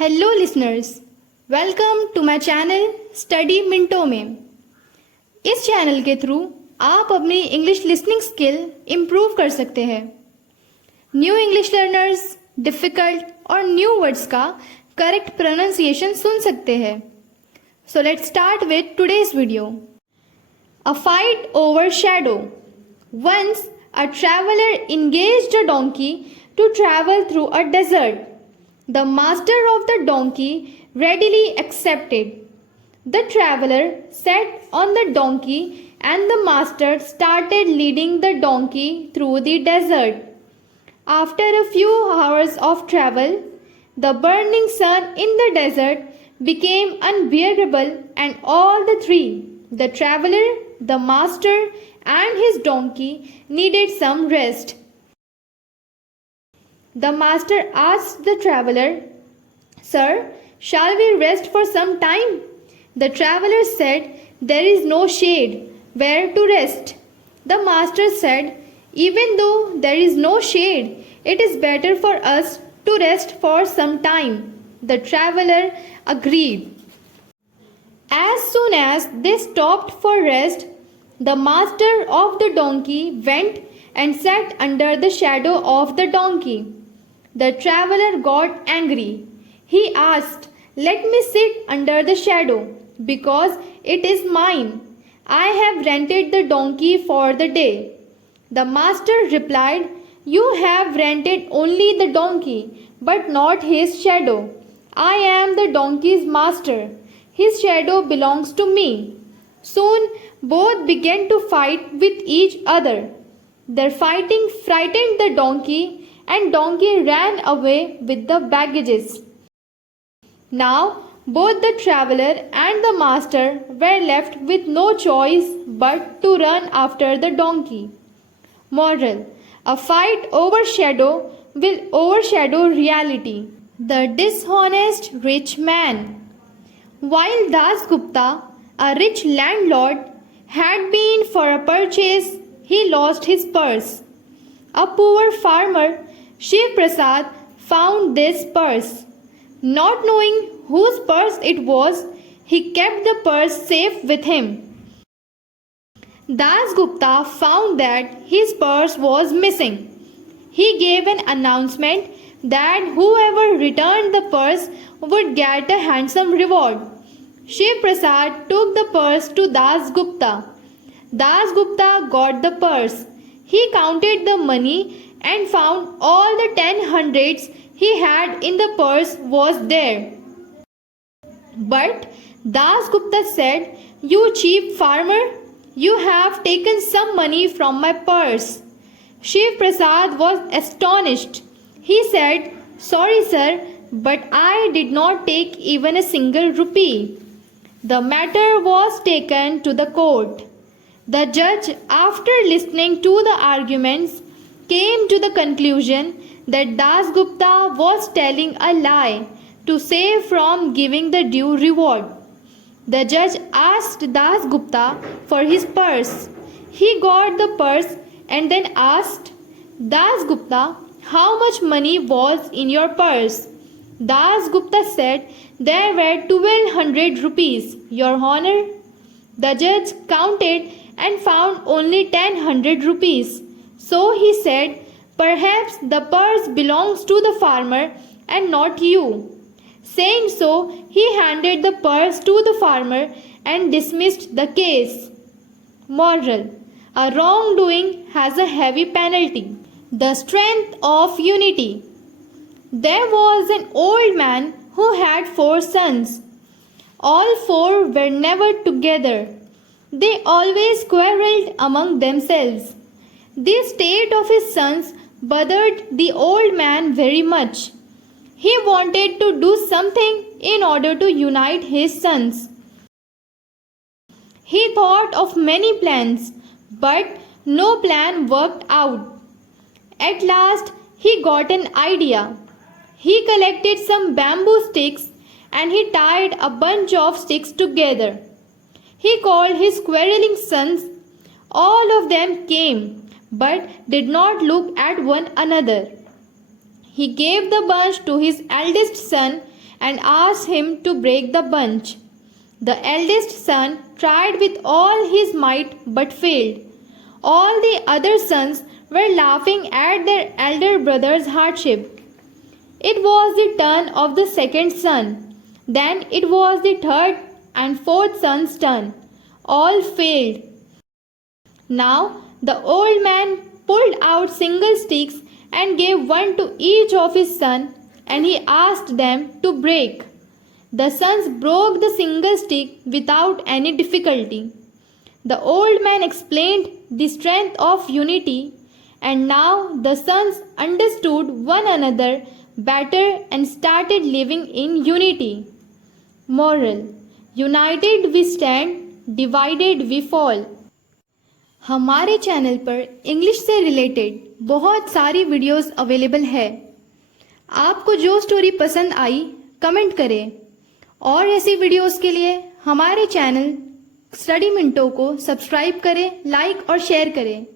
Hello listeners, welcome to my channel study मिनटों में। इस चैनल के थ्रू आप अपनी इंग्लिश लिसनिंग स्किल इम्प्रूव कर सकते हैं। न्यू इंग्लिश लर्नर्स डिफ़िकल्ट और न्यू वर्ड्स का करेक्ट प्रोनाउंसिएशन सुन सकते हैं। So let's start with today's video. A fight over shadow. Once a traveller engaged a donkey to travel through a desert. The master of the donkey readily accepted. The traveler sat on the donkey and the master started leading the donkey through the desert. After a few hours of travel, the burning sun in the desert became unbearable, and all the three, the traveler, the master, and his donkey, needed some rest. The master asked the traveler, "Sir, shall we rest for some time?" The traveler said, "There is no shade where to rest." The master said, "Even though there is no shade, it is better for us to rest for some time." The traveler agreed. As soon as they stopped for rest, the master of the donkey went and sat under the shadow of the donkey. The traveler got angry. He asked, "Let me sit under the shadow, because it is mine. I have rented the donkey for the day." The master replied, "You have rented only the donkey, but not his shadow. I am the donkey's master. His shadow belongs to me." Soon both began to fight with each other. Their fighting frightened the donkey, and donkey ran away with the baggages. Now both the traveler and the master were left with no choice but to run after the donkey. Moral: a fight over shadow will overshadow reality. The dishonest rich man. While Das Gupta, a rich landlord, had been for a purchase, he lost his purse. A poor farmer, Shiv Prasad, found this purse. Not knowing whose purse it was, he kept the purse safe with him. Das Gupta found that his purse was missing. He gave an announcement that whoever returned the purse would get a handsome reward. Shiv Prasad took the purse to Das Gupta. Das Gupta got the purse. He counted the money and found all the 10 hundreds he had in the purse was there. But Das Gupta said, "You cheap farmer, you have taken some money from my purse." Shiv Prasad was astonished. He said, "Sorry sir, but I did not take even a single rupee." The matter was taken to the court. The judge, after listening to the arguments, came to the conclusion that Das Gupta was telling a lie to save from giving the due reward. The judge asked Das Gupta for his purse. He got the purse and then asked, "Das Gupta, how much money was in your purse?" Das Gupta said, "There were 1200 rupees, Your Honor." The judge counted and found only 1000 rupees. So he said, "Perhaps the purse belongs to the farmer and not you." Saying so, he handed the purse to the farmer and dismissed the case. Moral: a wrongdoing has a heavy penalty. The strength of unity. There was an old man who had 4 sons. All 4 were never together. They always quarreled among themselves. The state of his sons bothered the old man very much. He wanted to do something in order to unite his sons. He thought of many plans, but no plan worked out. At last, he got an idea. He collected some bamboo sticks and he tied a bunch of sticks together. He called his quarreling sons. All of them came, but did not look at one another. He gave the bunch to his eldest son and asked him to break the bunch. The eldest son tried with all his might but failed. All the other sons were laughing at their elder brother's hardship. It was the turn of the second son. Then it was the third and fourth son's turn. All failed. Now the old man pulled out single sticks and gave one to each of his sons, and he asked them to break. The sons broke the single stick without any difficulty. The old man explained the strength of unity, and now the sons understood one another better and started living in unity. Moral: United we stand, divided we fall. हमारे channel पर English से related बहुत सारी videos available है। आपको जो story पसंद आई comment करें और ऐसी वीडियोस के लिए हमारे चैनल स्टडी मिनटों को सब्सक्राइब करें, लाइक और शेयर करें।